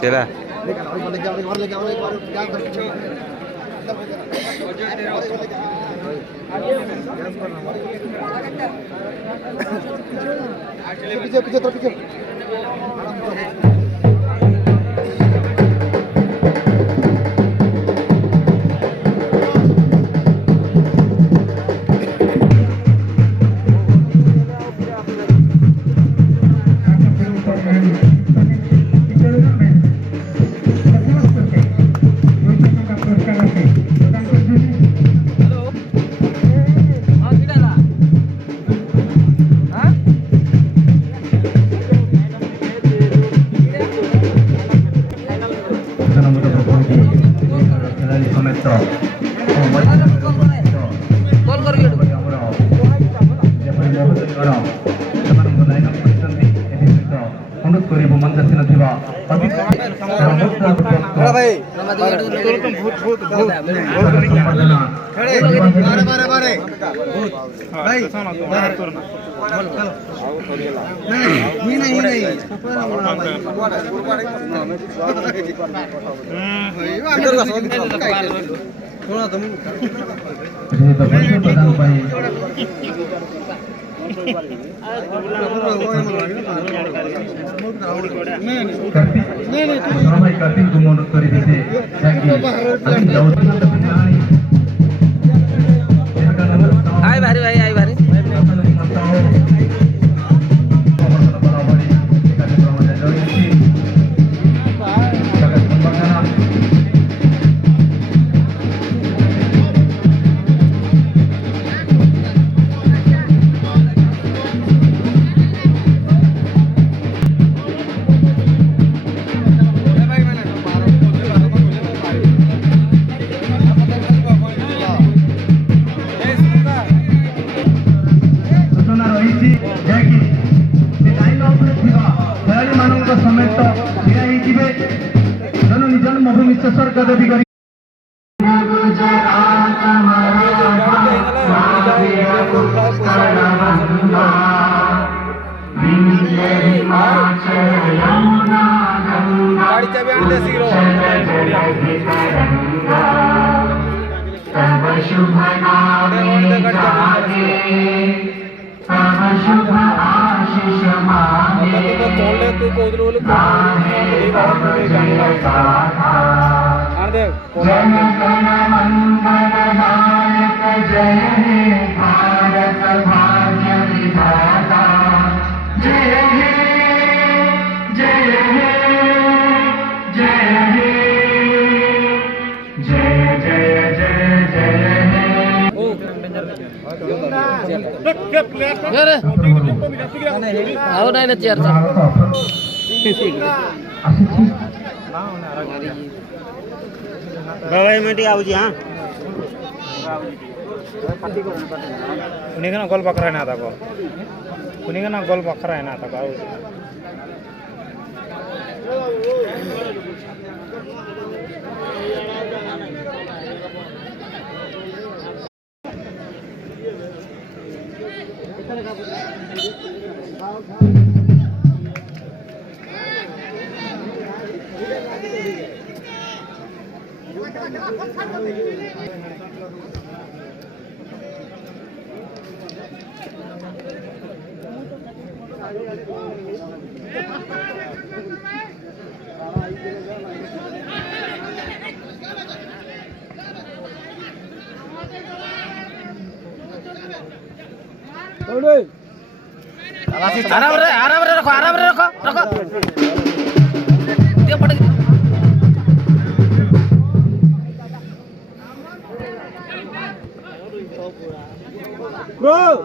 Sila. पीछे Ay bari bhai, ay bari. Kuningan gol bakra na ta ko. Kuningan gol bakra na ta ko. आराम रे रखो dia pada bro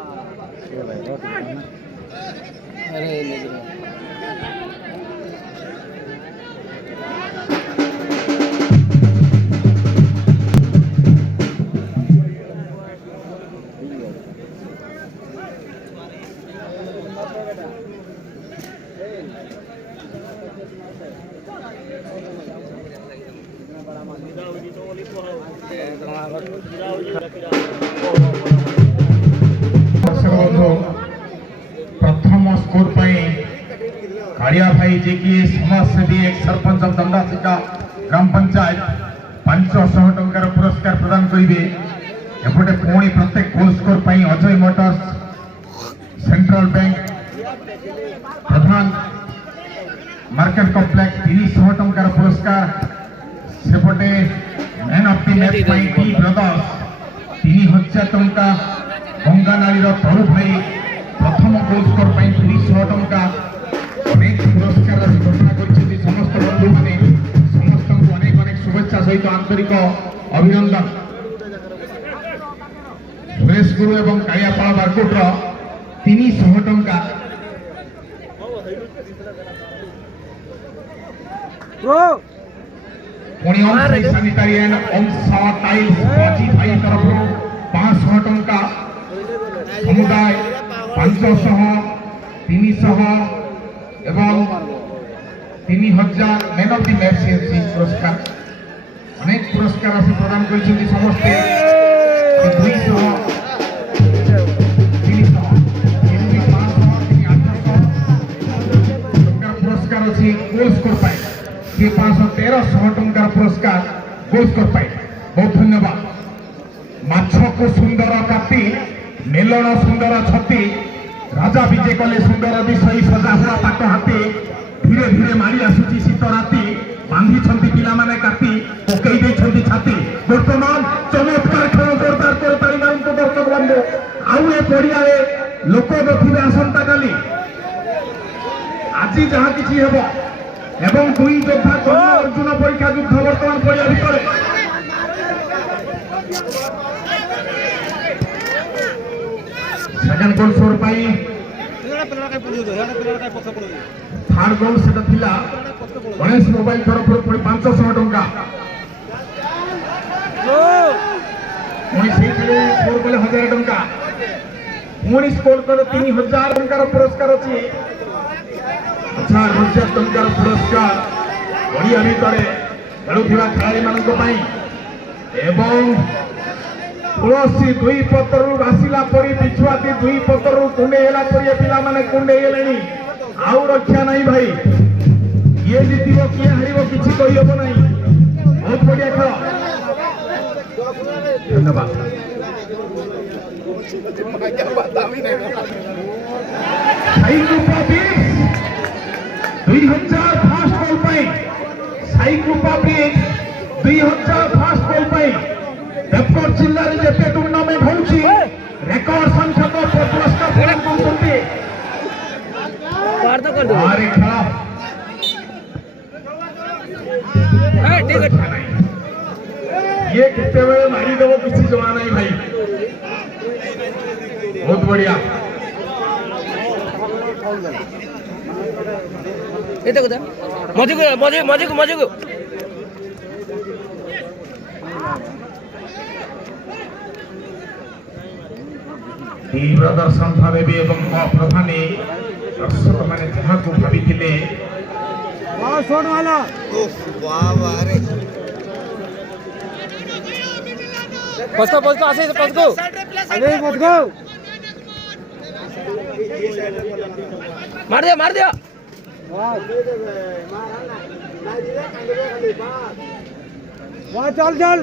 Oh, Kaliya भाई जी की समाज सेवी एक सरपंच ऑफ दंडासिका ग्राम पंचायत 500 टंकार पुरस्कार प्रदान करेंगे। एपटे पुणी प्रत्येक गोल स्कोर पर Ajay Motors central bank Pradhan market complex 300 टंकार पुरस्कार सेपटे man of the match T brothers 3000 टंका गंगानाली तरु भाई प्रथम गोल स्कोर पर 300 टंका अनेक पुरस्कार राशि घोषणा कर समस्त बंधु मैंने समस्त को अनेक अनेक शुभेच्छा सहित आंतरिक अभिनंदन। सुरेश गुरु एवं कालियापाल बारकोटर 300 टंका पुणी सैनिटारी एंड अंशा टाइल्स बाजी भाई तरफ 500 टंका समुदाय 500 300 एवं 3000 मैन ऑफ द मैच पुरस्कार अनेक पुरस्कार राशि प्रदान कर समस्ते 200 पुरस्कार अच्छी गोल स्कोर पाए 513 टंकार पुरस्कार गोल स्कोर पाए। बहुत धन्यवाद। माछ को सुंदर काटी मेलन सुंदर छती राजा विजय कले सुंदर दिशई सजा हुआ पाट हाथी धीरे धीरे मारी आसुची शीत राति बांधी छंती पिला माने काटी पकई दे छंती छाती वर्तमान चमत्कार खेल जोरदार कर पारि मानतो दर्शक बंधु आउ ए पड़िया रे लोक नथिबे आसंता काली आज जहाँ किछि हेबो एवं दुई योद्धा अर्जुन परीक्षा युद्ध वर्तमान पड़िया भितर सेकंड गोल स्कोर पाई थर्ड गोल सेटा थिला गणेश मोबाइल तरफ 500 टंका पुणी से स्कोर कले 1000 टंका पुणी स्कोर कले 3000 टंकार पुरस्कार अच्छी 4000 टंकार पुरस्कार बढ़िया भितर खेलुवा खेलाड़ी मान एवं तुलसी दुई पत्रु भासिला परी पिछुआती दुई पत्रु कुंडे हेला परी पिला माने कुंडे हेलेनी आउ रक्षा नहीं भाई ये जीतिबो किए हारिबो किछि कहि हबो नहीं। बहुत बढ़िया खेल धन्यवाद। साई ग्रुप 2000 फास्ट बॉल पाई साई ग्रुप 2000 फास्ट बॉल पाई देवगढ़ जिल्ला रे जेते टूर्नामेंट होउची रेकॉर्ड संख्या को पुरस्कार प्रदान करछन्ती वार्ता कर दो अरे खेला हां ठीक है ये कितने बड़े मारी देबो किसी जमा नहीं भाई। बहुत बढ़िया ये देखो दा मजे को तीव्र दर्शन भावे एवं अप्रधाने दर्शक मैंने जहाँ को भावी पस्को आसे पस्को अरे मत गो मार दिया वाह चल चल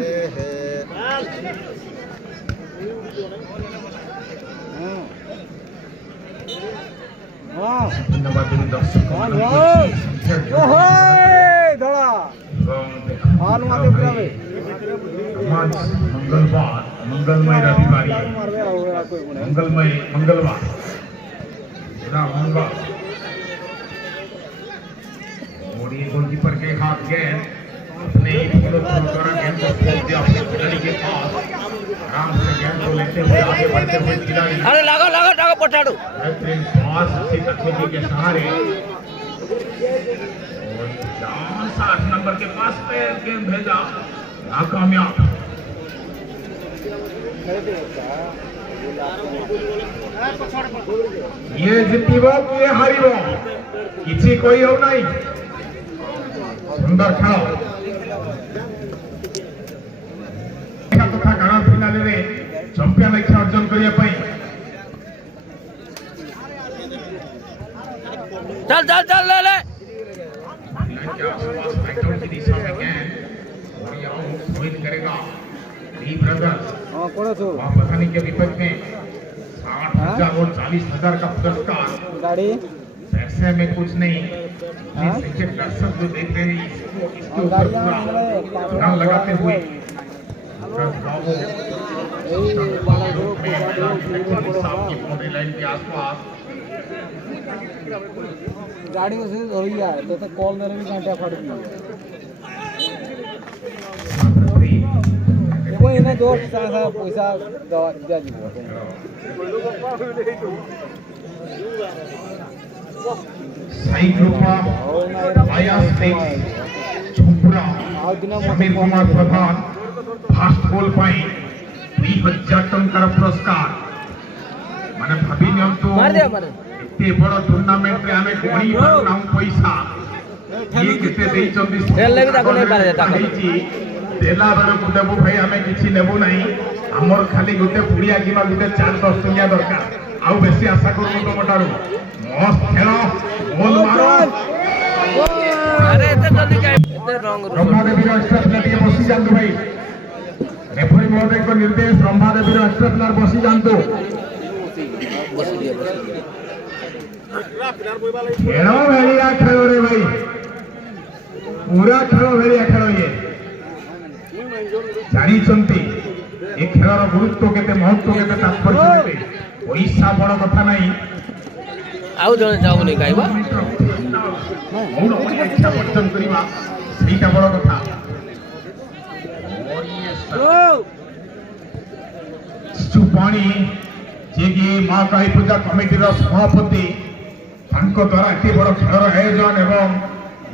धन्यवाद दर्शक ओहो धड़ा हाल माते पुरावे मंगलवार मंगलमय रविवार मंगलवार मोड़ी गोलकीपर के हाथ गेंद अपने द्वारा गेंद को फेंक दिया अपने खिलाड़ी के पास आराम से गेंद को लेते हुए आगे बढ़ते हुए खिलाड़ी अरे लगा पटाड़ो बेहतरीन पास अच्छी तकनीकी के सहारे और 8 नंबर के पास पे गेंद भेजा नाकामयाब। ये जीतिबो कि हारिबो किछि कोई हो नहीं। सुंदर खेल तथा गाँव फिनाल चंपियन इच्छा अर्जन करने चल चल चल ले ले के आसपास बैकआउट की दिशा में गैन और यहाँ स्विंग करेगा डी ब्रदर्स हां कोण छो वहाँ पठानी के विपक्ष में 60,000 और 40,000 का पुरस्कार गाड़ी पैसे में कुछ नहीं ये दर्शक जो देख रहे हैं इसके ऊपर पूरा ध्यान लगाते हुए लाइन के आसपास गाड़ी में से होई है तो कॉल मेरे भी घंटा फट गई देखो इन्हें दोस्त सारा पैसा दवा दिया जी साई ग्रुपा आया स्टेज झुंपुरा समीर कुमार प्रधान फास्ट बॉल पाई 2000 टंकार पुरस्कार माने भाभी नियंतु मार दिया मारे इतने बड़ा टूर्नामेंट रे हमें कोनी नाम पैसा ये किते देई चंदी रेल भी ताको नहीं पारे जाता देला बेर को देबो भाई हमें किछि लेबो नहीं हमर खाली गुटे पुड़िया किबा गुटे 4-10 टंकिया दरकार आउ बेसी आशा करू तो मटारू मस्त खेलो गोल मारो अरे इतने जल्दी क्या इतने रंग ब्रह्मादेवी राष्ट्रपति ये बसी जानतो भाई रेफरी महोदय को निर्देश ब्रह्मादेवी राष्ट्रपति बसी जानतो खेलो भेड़िया खेलो रे भाई पूरा खेलो भेड़िया खेलो ये जानी चंती ये खेलर गुरुत्व केते महत्व केते तात्पर्य केते पैसा बड़ कथा नहीं आउ जने जाऊ नहीं गाइबा मौन इच्छा वर्जन करिबा सेटा बड़ कथा चुपाणी जे कि मां काई पूजा कमिटी रो सभापति तांको द्वारा एते बड़ खेलर आयोजन एवं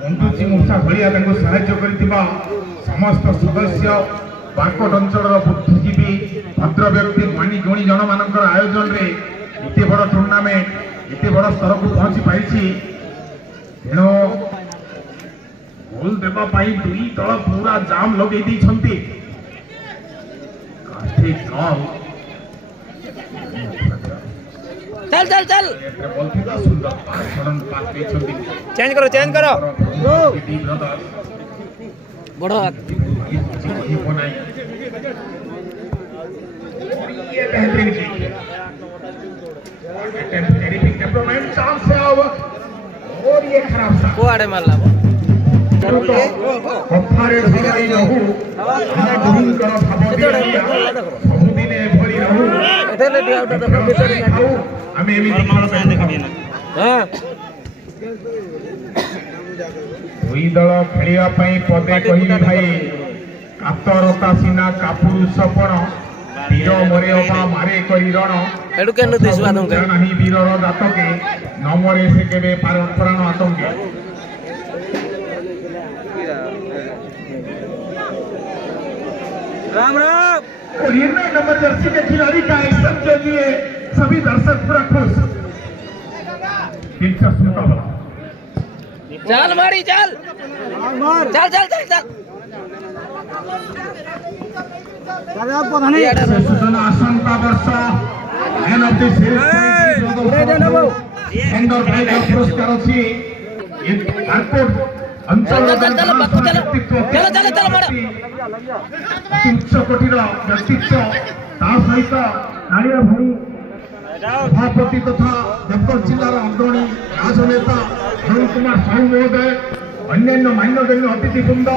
बंधुजी मूर्छा भलिया तांको सहायता करितिबा समस्त सदस्य बारकोट अंचल बुद्धिजीवी भद्र व्यक्ति मानी गणी जन मानकर आयोजन रे एते बड़ टूर्नामेंट एते बड़ स्तर को पहुंची पाइछि तेणु गोल देवा पाई दुई दल पूरा जाम लगे दी छंती कार्तिक दल चल चल चल बोलती था सुंदर पास दे छंती चेंज करो दी ब्रदर्स बड़ा ये बनाई और ये बेहतरीन की टेरिफिक डेवलपमेंट चांस है अब और ये खराब सा को आड़े मारला कथारे भरी रहू गुरुंकर भाव दिया बहुदिने भरी रहू एथले डिआउट तो भीतर हमें एमिति हां दुई दल खेलिया पई पदे कहिबी भाई कातरता सिना कापुरुषपण वीर मरे अबा मारे करी रण एडु केन दिसवा दंगे नहीं वीरर दातके न मरे से केबे प्राण आतंके राम राम और ये नंबर जर्सी के खिलाड़ी का एक्शन के लिए सभी दर्शक पूरा खुश दिलचस्प मुकाबला चल मारी चल मार चल चल चल चल अरे आप पता नहीं सूचना आशंका वर्ष मैन ऑफ द सीरीज सुंदर भाई का पुरस्कार अछि एयरपोर्ट अंचल चल चल बाकू चल चल चल चल मार उच्च कोटिर व्यक्तित्व ता सहित नारिया भाई सभापति तथा देवगढ़ जिलार अग्रणी राजनेता अरुण कुमार साहू महोदय अन्यान्य मान्यगण्य अतिथिवृंद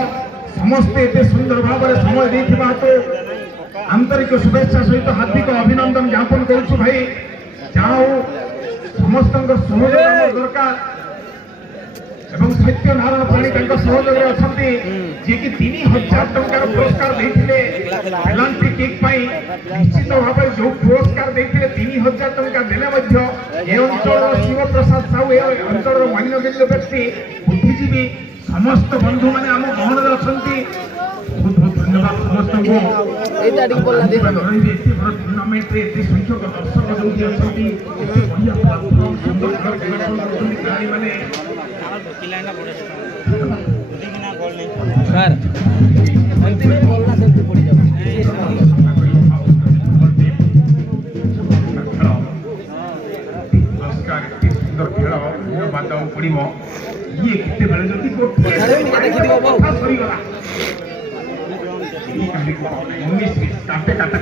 समस्ते एते सुंदर भाव में समय देथिबा तो आंतरिक शुभेच्छा सहित हार्दिक अभिनंदन ज्ञापन करूछु भाई जाओ समस्त सहयोग दरकार एवं सत्य नारायण पाणी सहयोग अच्छा जी कि 3000 टंकार पुरस्कार देथिले पेनाल्टी किक पाई निश्चित भाव जो पुरस्कार देथिले 3000 टंका देले मध्य ए अंचल शिव प्रसाद साहू ए अंचल मान्यगण्य व्यक्ति बुद्धिजीवी समस्त बंधु माने आम गहन रे अछंती बहुत बहुत धन्यवाद समस्त को ए ताड़ी बोलला दे टूर्नामेंट रे एते संख्यक दर्शक जो अछंती एते बढ़िया प्लेटफॉर्म सुंदर खेल खिलाड़ी माने सर अंतिम में बोलना सब पड़ी जाओ पुरस्कार सुंदर खेल बादाओं ପଡିବ ଇଏ କେତେବେଳେ ଯଦି ସରିଗଲା 19 କାଟେ କାଟେ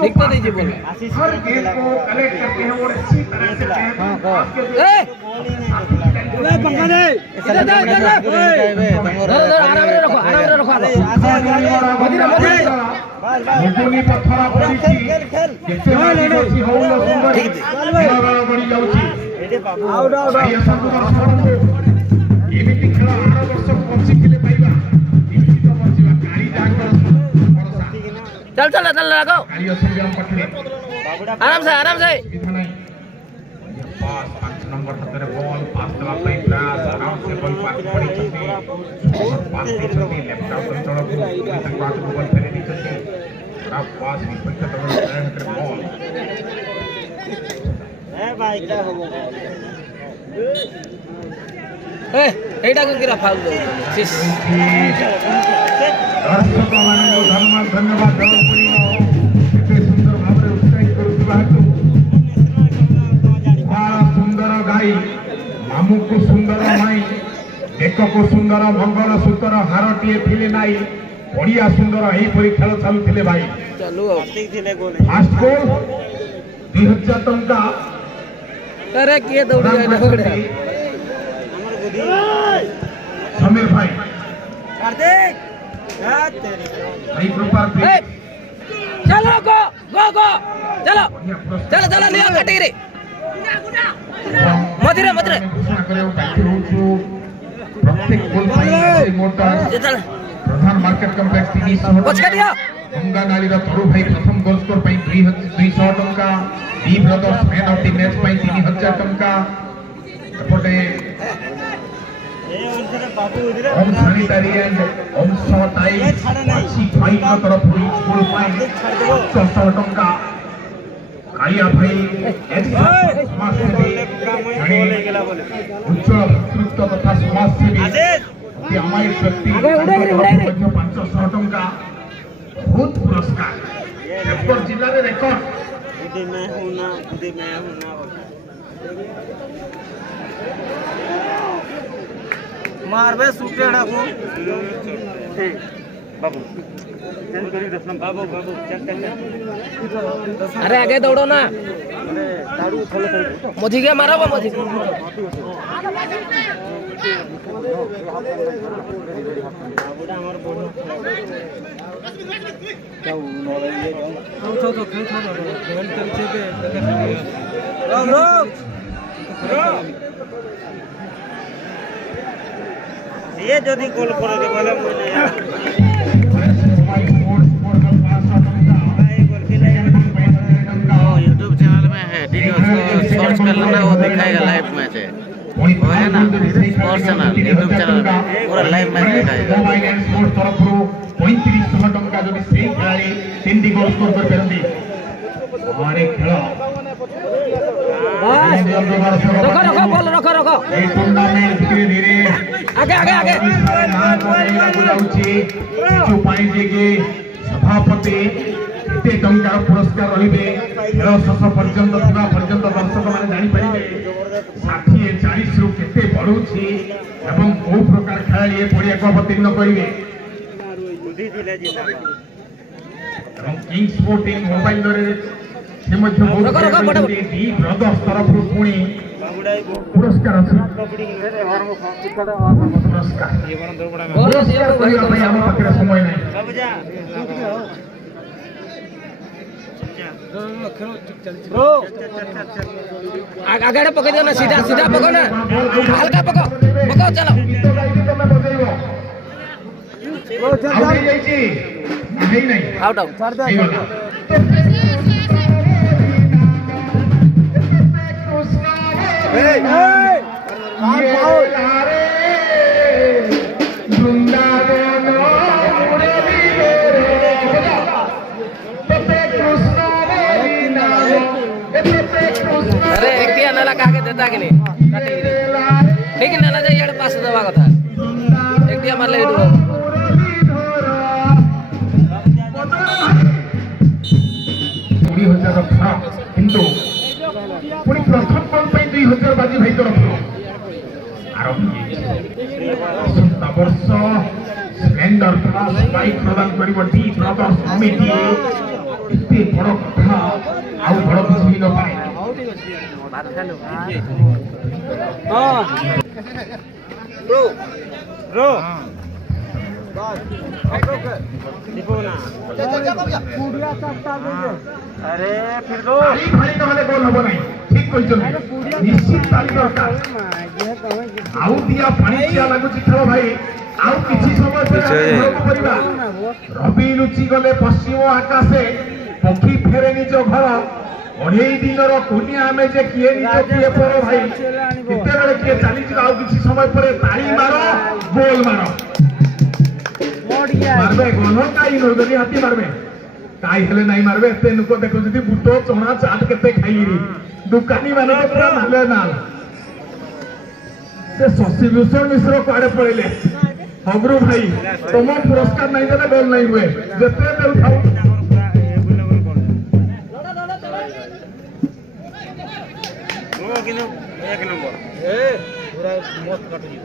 ठीक तो दीजिए बोले हर गेम को कलेक्ट करते हैं और अच्छी तरह से ମୁଗୁନି ପଥର ପଡ଼ିଛି କେତେ ମାଛି ହଉନ ସୁନ୍ଦରୀ ଖେଳ ବଢ଼ି ଯାଉଛି ଏମିତି ଖେଳ ଆର ବର୍ଷକୁ ବଞ୍ଚିଥିଲେ ପାଇବା ଏମିତି ତ ବଞ୍ଚିବା କାଳି ଯାଙ୍କର ଭରସା चल चल चल लगाओ କାଳି ଅଛନ୍ତି ଆମ ପାଖରେ आराम से ସୁବିଧା ନାହିଁ पास 5 नंबर हाତରେ ବଲ୍ ପାସ୍ ଦେବା ପାଇଁ ପ୍ରୟାସ ଆରାମ ସେ ବଲ୍ ପାସ୍ ପଡ଼ିଛନ୍ତି ପାସ୍ ଦେଇଛନ୍ତି ଲେଫ୍ଟ ଆଉଟ୍ ଅଞ୍ଚଳକୁ ତାଙ୍କ ହାତକୁ ବଲ୍ ଫେରି ଦେଇଛନ୍ତି ଖରାପ ପାସ୍ ବିପକ୍ଷ ଦଳର ହାତରେ ବଲ୍ এইটা কোন কিরা ফাউল দো সিস ଦର୍ଶକମାନଙ୍କୁ ଧନ୍ୟବାଦ ଦେବାକୁ ପଡ଼ିବ ଏତେ ସୁନ୍ଦର ଭାବରେ ଉତ୍ସାହିତ କରୁଥିବା ହେତୁ ସୁନ୍ଦର ଗାଈ ମାମୁକୁ ସୁନ୍ଦର ମାଇ ଏକକୁ ସୁନ୍ଦର ମଙ୍ଗଳ ସୂତ୍ର ହାରଟିଏ ଥିଲେ ନାହିଁ ବଢିଆ ସୁନ୍ଦର ଏହିପରି ଖେଳ ଚାଲୁଥିଲେ ଭାଇ ଚାଲୁ ଫାଷ୍ଟ ଗୋଲ୍ 2000 ଟଙ୍କା अरे किए दौड़ी जाए पकड़े समीर भाई कार्तिक भाई प्रॉपर चलो गो चलो चलो चलो लियो कैटेगरी मधुरे घोषणा କରିବାକୁ ବାକି ରହୁଛୁ ପ୍ରତ୍ୟେକ ଗୋଲ୍ ପାଇଁ ମୋଟର चल प्रधान मार्केट कम्प्लेक्स 300 पछ का दियो गंगा नालीर तरू भाई प्रथम गोल स्कोर ପାଇଁ 200 ଟଙ୍କା B brothers man of the match ପାଇଁ 3000 ଟଙ୍କା ଏପଟେ ओम सैनिटरी एंड ओम सटाई अच्छी भाई का तरफ स्कूल ପାଇଁ 500 ଟଙ୍କା कालिया भाई समाजसेवी उज्जवल व्यक्तित्व तथा समाजसेवी अति अमायिक व्यक्ति 500 ଟଙ୍କା बहुत पुरस्कार देवगढ़ जिला रे रेकर्ड मैं हूं ना मारबे सुटेड़ा को बाबू चेंज करी दसना बाबू चेक अरे आगे दौड़ो ना अरे दारू फॉलो कर मधी के मारो मधी बाबूड़ा हमर बोल जाऊ नले ये जाऊ तो खेल चल छे पे रोक ये जदी गोल करे दे बोले मुने यार यूट्यूब चैनल में है ठीक है उसको सर्च कर लेना वो दिखाएगा लाइव मैच है वो है ना स्पोर्ट्स चैनल यूट्यूब चैनल में पूरा लाइव मैच दिखाएगा मोबाइल एंड स्पोर्ट्स तरफରୁ 3500 ଟଙ୍କା ଯଦି ସେଇ ଖେଳାଳି 3ଟି ଗୋଲ୍ ସ୍କୋର କରିପାରନ୍ତି ଆରେ ଖେଳ रखो এই ଟୁର୍ଣ୍ଣାମେଣ୍ଟ ଧୀରେ ଧୀରେ आगे जो पाइजे कि सभापति केते टंकार पुरस्कार रहिबे खेल शेष पर्यंत थिबा पर्यंत दर्शक माने जानि परिबे 60-40 रु केते बढुछि एवं को प्रकार खेलाड़ी ए पडिया को अवतीर्ण करिवे बुद्धि दिले जिंदा एवं किंग स्पोर्टिंग मोबाइल रे से मध्य बहुत डी ब्रदर्स तरफरु पुणी पुरस्कार अछि पुरस्कार ये बरन दुर्बड़ा में पुरस्कार करिया भाई हम पाखरे समय नै सब जा आगे पकड़ दो ना सीधा पकड़ो ना हल्का पकड़ो चलो गीत गाइबे तमे बजेइबो आउट हो जाइछि नहीं आउट सही बात अरे एक दिया नाला कहा के देता कि नहीं 2000 फरक किंतु पुणी प्रथम बॉल पे 2000 बाजी भाई तरफ आरंभ असंता वर्ष स्लेंडर फास्ट स्ट्राइक प्रदान करिव डी ब्रदर्स कमिटी इतने बड़ कथा आउ बड़ किसी न पाए रो अरे फिर दो ताली भारी नहले गोल हबो नहीं ठीक कहिछन निश्चित ताली दरकार आउ दिया पानी चिया लागुची खेल भाई आउ किछि समय पे परिबा रवि लुचि गले पश्चिम आकाशे पक्षी फेरे निज घर 28 दिनर कुनिया में जे किए निज किए पर भाई किते बेले किए चाली छि आउ किछि समय पर ताली मारो गोल मारो मारबे गोल काई नरदनी हाथी मारबे काई हेले नहीं मारबे एते नुको देखो जदी बुटो चोणा चाट केते खाइरी दुकानी माने तो पूरा नाले नाल से शशिभूषण मिश्र काड़े पड़िले हगरू भाई तुम पुरस्कार नहीं देले गोल नहीं हुए जते दे उठाओ वो किनो एक नंबर ए पूरा मत कट जी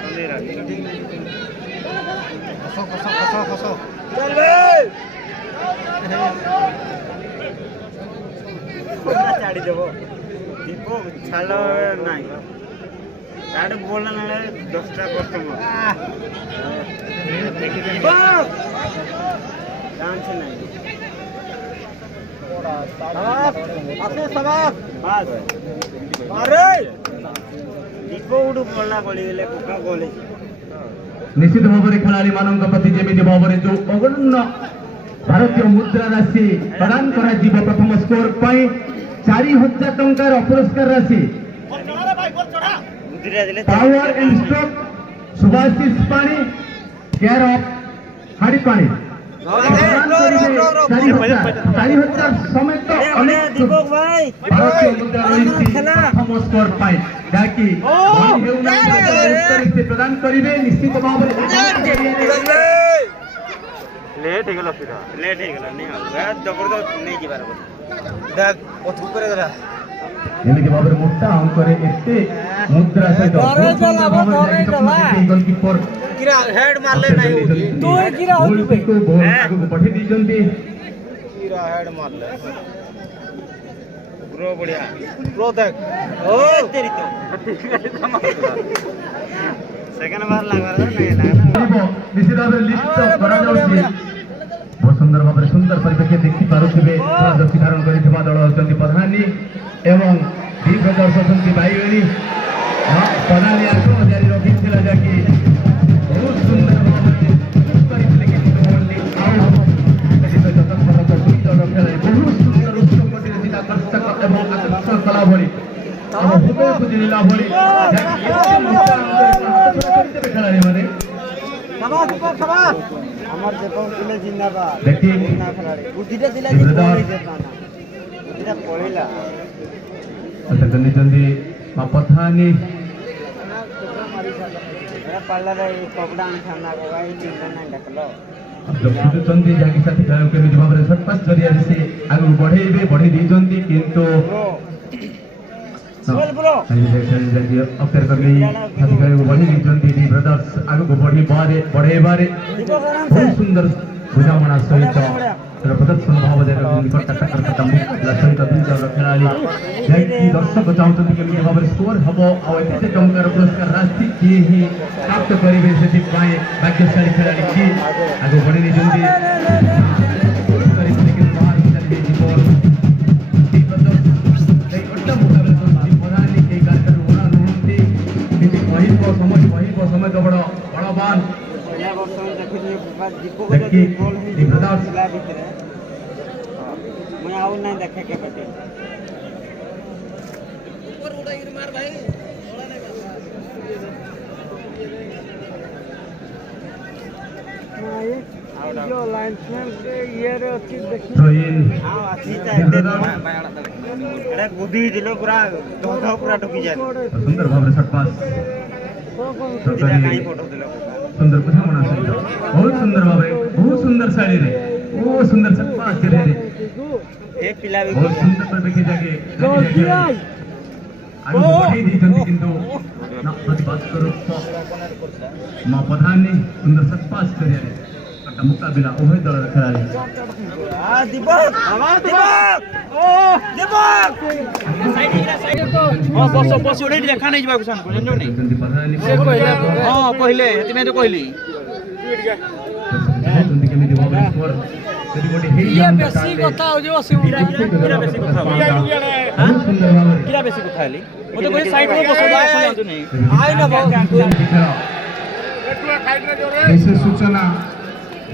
अंधेरा फसो चल बे पूरा चाड़ी देबो दीपो छालो नहीं काड बोलना ना 10 टा कस्टमर देखि देनी डांस नहीं आसे सबाब बस अरे दीपो उडू बोलना गली गेले कोका गोले निश्चित भाव में खेलाड़ी मानक प्रति जमी भाव में जो अगण्य भारतीय मुद्रा राशि प्रदान करा प्रथम स्कोर 4000 टंकार पुरस्कार राशि पावर एंड स्ट्रोक सुभाषिष पानी केयर ऑफ हाड़ी पानी 4000 समेत भारतीय मुद्रा रही प्रथम स्कोर पाई जाकि प्रदान करेंगे निश्चित भाव में लेट हो गला नहीं जबरदस्त नहीं जीवार देख ओथु करे गला एमिति भाव में मोटा अंकरे एते मुद्रा सहित गोलकीपर किरा हेड मारले नहीं होती तू किरा हो गोल को बॉल आगु बढ़ी दीजंती किरा हेड मारले ग्रो बढ़िया ग्रो देख ओ तेरी तो सेकंड बार लगा नहीं लगा निश्चित भाव में लिस्ट करा जाउची बहुत सुंदर भाव में सुंदर परिप्रेक्ष्य देखि पारुथिबे जर्सी धारण करिथिबा दल होचंती प्रधानी एवं दी ब्रदर्स होचंती भाईवेणी प्रधानी आको जारी रखिथिला जाकि बहुत सुंदर भाव में परिप्रेक्ष्य ओनली आउट निश्चित जतन भारत दुई दल खेलाड़ी बहुत सुंदर उच्च कोटिर जिला आकर्षक एवं आकर्षक कला भली हम हृदय को जिला भली जाकि खेलाड़ी माने शाबाश আমার দেখো দিলে জিন্দাবাদ দেখি না খেলাড়ি বুদ্ধিটা দিলে যে পড়ে যেত না বুদ্ধিটা পড়িলা অতকনি জন্দি মাপথানি এরা পাল্লা রে কপড়া আন সামনা को भाई चिंता नहीं देखलो अब जब खुद चंदी जाकी साथी गायो के जवाब रे सरपंच जरिया से आगु बढ़ेबे बढ़े दी जंदी किंतु बोल ब्रो जाकी अफेयर करली साथी गायो बढ़े दी जंदी दी ब्रदर्स आगु बढ़ी बढ़े बारे बहुत सुंदर बुझामणा सहित प्रदर्शन भाव देखा निकट टक्कर खत्म सहित दुई दल खेलाड़ी जाकी दर्शक चाहते कि भाव स्कोर हम आते टंकार पुरस्कार राशि किए ही प्राप्त करेंगे से भाग्यशाली खेलाड़ी किए आगे बढ़े नहीं जल्दी समय तो बड़ा बड़ा बान देखिए मैं आउ नहीं देखे के बेटे जो लाइनसमैन के ये रे अच्छी देखी हां अच्छी चाहते अरे बुद्धि दिलो पूरा धोधा पूरा ढुकी जाए सुंदर भाव में शॉट पास कहीं फोटो दिलो सुंदर बुझामणा सहित बहुत सुंदर भाव बहुत सुंदर साड़ी रे ओ सुंदर शॉट पास रे ए पिला भी बहुत सुंदर पर देखी जाके आगे बढ़ाई दी किंतु ना प्रतिबाद करो मां प्रधान ने सुंदर सत्पास करिया अट्टा मुकाबला उभय दल खेलाड़ी आ दीपक दीपक ओ दीपक हां बस बस ओडे देखा नहीं जाबा कुछ जानजो नहीं से कहले हां कहले हेति में तो कहली केमिति भाबरे स्कोर सेति गोटे हे ये बेसी କଥା हो जो असि किरा बेसी କଥା हां सुंदर भाबरे किरा बेसी କଥା हेली ओ तो कोई साइड में बसो जानजो नहीं आइ न विशेष सूचना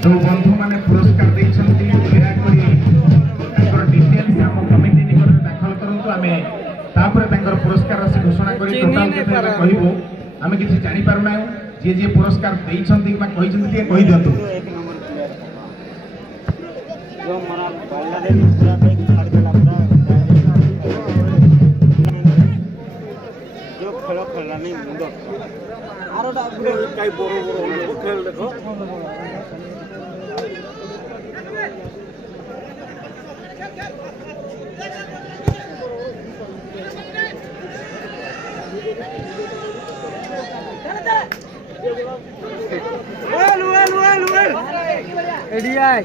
जो बंधु माने पुरस्कार दैछन्ति दया करी ताकर डिटेल्स हम कमिटी निकट दाखल करंतु आमे तापर ताकर पुरस्कार राशि घोषणा करी टोटल केते हम कहिबो आमे किछि जानि पारु ना जे जे पुरस्कार दैछन्ति बा कहिछन्ति ते कहि दियंतु जो मरा बांग्लादेश पूरा पे छाड़ देला पूरा जो खेल खेलला नहीं मुंडो आरोटा काई बरो बरो खेल देखो एडीआई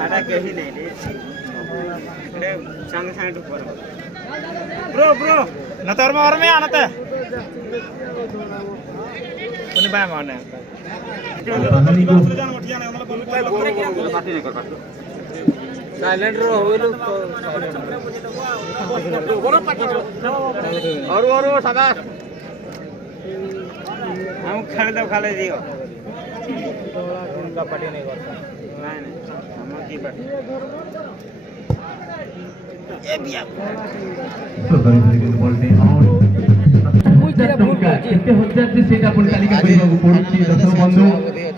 हटा कहीं नहीं रे अरे संग संग ऊपर ब्रो न तर और में आना था कोनी बाय माने साइलेंट रो होइलो और शाबाश हम खेल दो खाले दियो उनका पार्टी नहीं करता नहीं हम की पार्टी ये भी आप तो गरी बोलते आउट केते होते सेटा पण तालिका करिबाकू पडुची दर्शक बंधु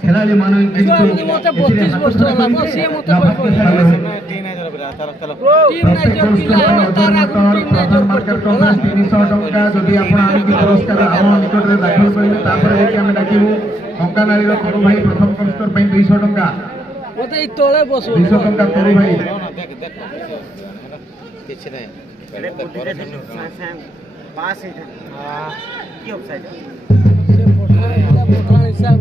खेलाडी माने किंतु मते 32 वर्ष होला बसिए मते टीम है जरा चलो टीम नै जो पिला तारा टीम नै जो मार्केट कॉम्प्लेक्स 300 टंका जदि आपण आनिक पुरस्कार आम निकट रे दाखल करिले तापर हेकि हम डाकिबु कंकानाली रो तोर भाई प्रथम पुरस्कार पई 200 टंका मते ई तळे बसो 200 टंका तोर भाई देख किछ नहीं पहले बुद्धि पास ही था हां की ऑफसाइड से पठान हिसाब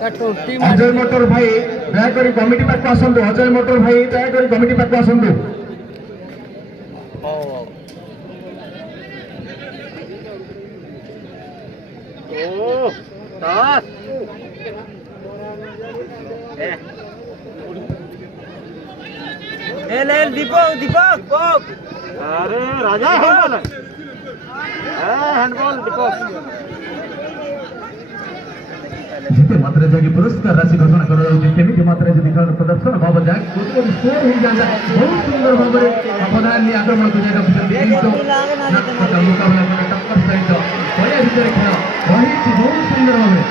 काटो टीम अजय मोटर भाई दया करी कमिटी पाक आसंदु अजय मोटर भाई दया करी कमिटी पाक आसंदु ओ दस ए ले दीपक अरे राजा हैंडबॉल दीपक जिते मात्रा जागी पुरस्कार राशि घोषणा कर केमिति मात्रा जदि खेल प्रदर्शन भाव जाए कोतो स्कोर हो जाता बहुत सुंदर भाव में अपदान नि आक्रमण को जाता तो मुकाबला में टक्कर सहित बड़े भीतर खेल रही बहुत सुंदर भाव में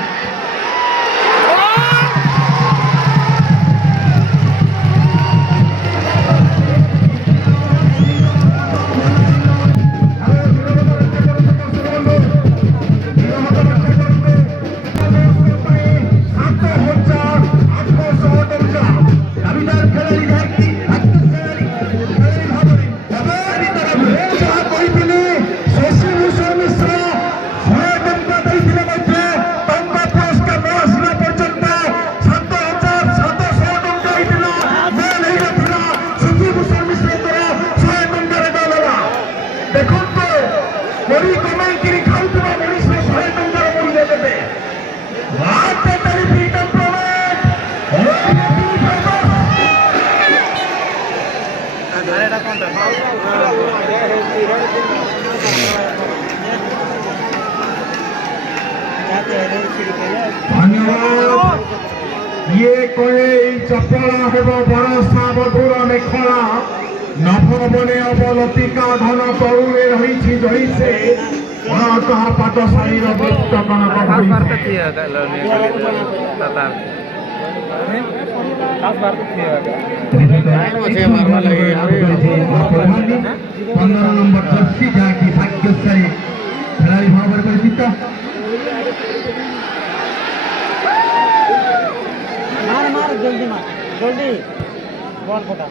ये कोई चपला हेबो बड़ साबधुर मेखला नभ बने अवलतिका घन तरुणे रही जही से कहा पाठशाली वृत्त कनक पंद्रह नंबर जर्सी जाकी भाग्यशाली खिलाड़ी भाव परिचित मार जल्दी बॉल फटा